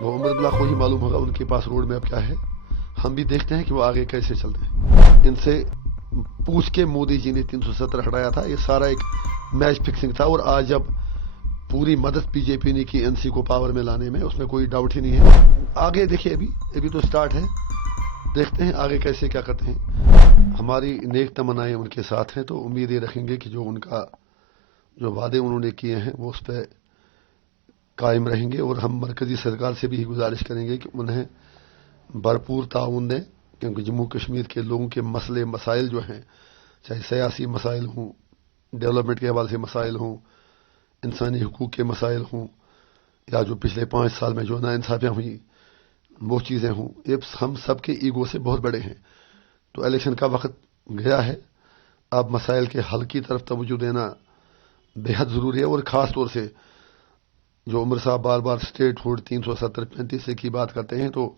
वो उमर को ही मालूम होगा उनके पास रोड मैप क्या है। हम भी देखते हैं कि वो आगे कैसे चलते हैं। इनसे पूछ के मोदी जी ने 370 हटाया था। ये सारा एक मैच फिक्सिंग था और आज जब पूरी मदद बीजेपी ने की एनसी को पावर में लाने में, उसमें कोई डाउट ही नहीं है। आगे देखिए, अभी तो स्टार्ट है, देखते हैं आगे कैसे क्या करते हैं। हमारी नेक तमन्नाएं उनके साथ हैं, तो उम्मीद ये रखेंगे कि जो वादे उन्होंने किए हैं वो उस पर कायम रहेंगे। और हम मरकजी सरकार से भी गुजारिश करेंगे कि उन्हें भरपूर ताउन दें, क्योंकि जम्मू कश्मीर के लोगों के मसले मसाइल जो हैं, चाहे सियासी मसाइल हों, डेवलपमेंट के हवाले से मसाइल हों, इंसानी हकूक़ के मसाइल हों, या जो पिछले 5 साल में जो नाइंसाफ़ियाँ हुई वो चीज़ें हों, ये हम सब के ईगो से बहुत बड़े हैं। तो इलेक्शन का वक्त गया है, अब मसाइल के हल की तरफ तवज्जो देना बेहद ज़रूरी है। और ख़ास तौर से जो उमर साहब बार बार स्टेट हुड 370-35 की बात करते हैं, तो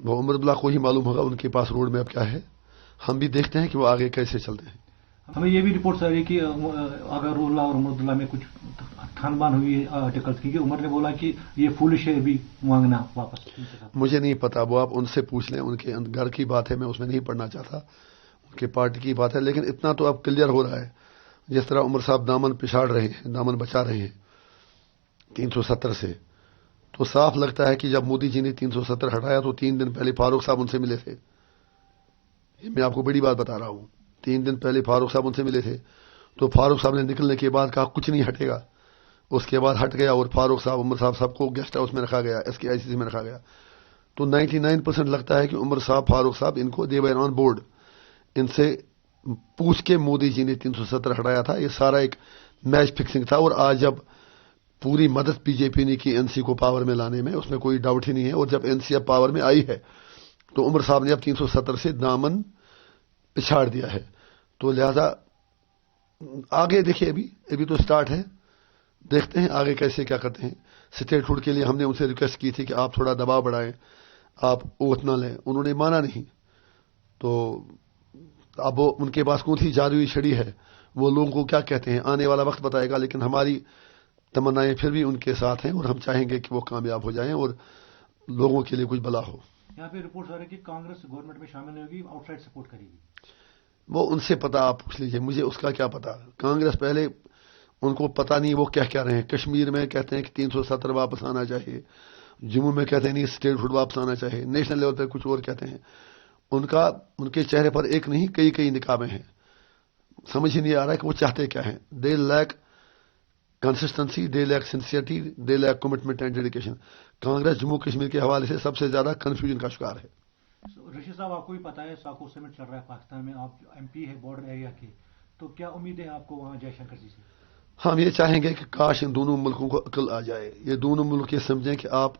वो उमर को ही मालूम होगा उनके पास रोड मैप क्या है। हम भी देखते हैं कि वो आगे कैसे चलते हैं। हमें ये भी रिपोर्ट आ रही है कि अगरुल्लाह और उमरुद्दुल्लाह में कुछ खानबान हुई है आर्टिकल्स की, उमर ने बोला कि ये फूलिश है भी मांगना वापस। मुझे नहीं पता, वो आप उनसे पूछ लें, उनके घर की बात है, मैं उसमें नहीं पढ़ना चाहता, उनके पार्टी की बात है। लेकिन इतना तो अब क्लियर हो रहा है, जिस तरह उमर साहब दामन पिछाड़ रहे हैं, दामन बचा रहे हैं 370 से, तो साफ लगता है कि जब मोदी जी ने 370 हटाया तो 3 दिन पहले फारूक साहब उनसे मिले थे। ये मैं आपको बड़ी बात बता रहा हूँ। 3 दिन पहले फारूक साहब उनसे मिले थे, तो फारूक साहब ने निकलने के बाद कहा कुछ नहीं हटेगा। उसके बाद हट गया और फारूक साहब, उमर साहब सबको गेस्ट हाउस में रखा गया, SKICC में रखा गया। तो 99% लगता है कि उमर साहब, फारूक साहब, इनको दे वर ऑन बोर्ड। इनसे पूछ के मोदी जी ने 370 हटाया था। ये सारा एक मैच फिक्सिंग था। और आज जब पूरी मदद बीजेपी ने की एनसी को पावर में लाने में, उसमें कोई डाउट ही नहीं है। और जब एनसी अब पावर में आई है, तो उमर साहब ने अब 370 से दामन पिछाड़ दिया है। तो लिहाजा आगे देखिए, अभी तो स्टार्ट है, देखते हैं आगे कैसे क्या करते हैं। स्टेट हुड के लिए हमने उनसे रिक्वेस्ट की थी कि आप थोड़ा दबाव बढ़ाएं, आप ओथ ना लें, उन्होंने माना नहीं। तो अब वो उनके पास कौन सी जादुई छड़ी है, वो लोगों को क्या कहते हैं, आने वाला वक्त बताएगा। लेकिन हमारी तमन्नाएं फिर भी उनके साथ हैं और हम चाहेंगे कि वो कामयाब हो जाएं और लोगों के लिए कुछ भला हो। यहाँ पे रिपोर्ट आ रही है कि कांग्रेस गवर्नमेंट में शामिल नहीं होगी, आउटसाइड सपोर्ट करेगी। वो उनसे पता, आप पूछ लीजिए, मुझे उसका क्या पता। कांग्रेस पहले, उनको पता नहीं वो क्या रहे हैं। कश्मीर में कहते हैं कि 370 वापस आना चाहिए, जम्मू में कहते हैं नहीं स्टेट हुड वापस आना चाहिए, नेशनल लेवल पर कुछ और कहते हैं। उनके चेहरे पर एक नहीं कई निकाबें हैं। समझ ही नहीं आ रहा है कि वो चाहते क्या हैं। They lack consistency, they lack sincerity, they lack commitment and dedication. Congress Jammu Kashmir के हवाले से सबसे ज्यादा कंफ्यूजन का शिकार है। ऋषि साहब, आपको भी पता है साको समिट चल रहा है पाकिस्तान में, आप MP है बॉर्डर एरिया के, तो क्या उम्मीद है आपको वहाँ जयशंकर जी से? हम ये चाहेंगे कि काश इन दोनों मुल्कों को अक्ल आ जाए। ये दोनों मुल्क ये समझें कि आप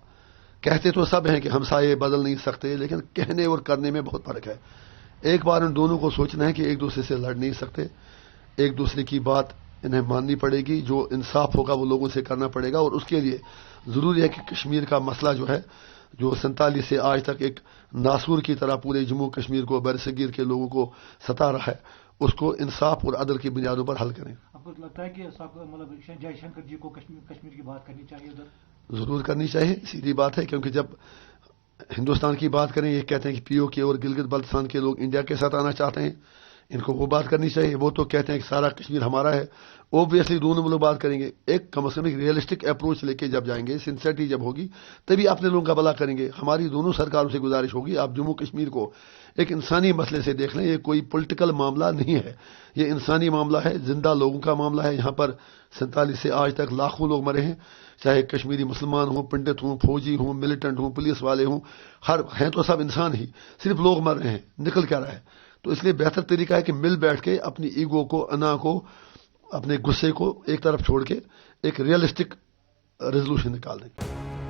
कहते तो सब हैं कि हमसाये बदल नहीं सकते, लेकिन कहने और करने में बहुत फर्क है। एक बार इन दोनों को सोचना है कि एक दूसरे से लड़ नहीं सकते, एक दूसरे की बात इन्हें माननी पड़ेगी, जो इंसाफ होगा वो लोगों से करना पड़ेगा। और उसके लिए ज़रूरी है कि कश्मीर का मसला जो है, जो 47 से आज तक एक नासूर की तरह पूरे जम्मू कश्मीर को, बरसगीर के लोगों को सता रहा है, उसको इंसाफ और अदल की बुनियादों पर हल करें। आपको लगता है कि मतलब जयशंकर जी को कश्मीर की बात करनी चाहिए उधर? ज़रूर करनी चाहिए, सीधी बात है। क्योंकि जब हिंदुस्तान की बात करें, ये कहते हैं कि POK और गिलगित बल्तिस्तान के लोग इंडिया के साथ आना चाहते हैं, इनको वो बात करनी चाहिए। वो तो कहते हैं कि सारा कश्मीर हमारा है। ओब्वियसली दोनों लोग बात करेंगे, एक कम से कम एक रियलिस्टिक अप्रोच लेके जब जाएंगे, सिंसियरिटी जब होगी, तभी अपने लोगों का भला करेंगे। हमारी दोनों सरकारों से गुजारिश होगी, आप जम्मू कश्मीर को एक इंसानी मसले से देख लें। ये कोई पॉलिटिकल मामला नहीं है, ये इंसानी मामला है, जिंदा लोगों का मामला है। यहाँ पर 47 से आज तक लाखों लोग मरे हैं, चाहे कश्मीरी मुसलमान हों, पंडित हों, फौजी हों, मिलिटेंट हों, पुलिस वाले हों, हर हैं तो सब इंसान ही, सिर्फ लोग मर रहे हैं, निकल क्या रहा है। तो इसलिए बेहतर तरीका है कि मिल बैठ के अपनी ईगो को, अना को, अपने गुस्से को एक तरफ छोड़ के एक रियलिस्टिक रेजोल्यूशन निकाल दें।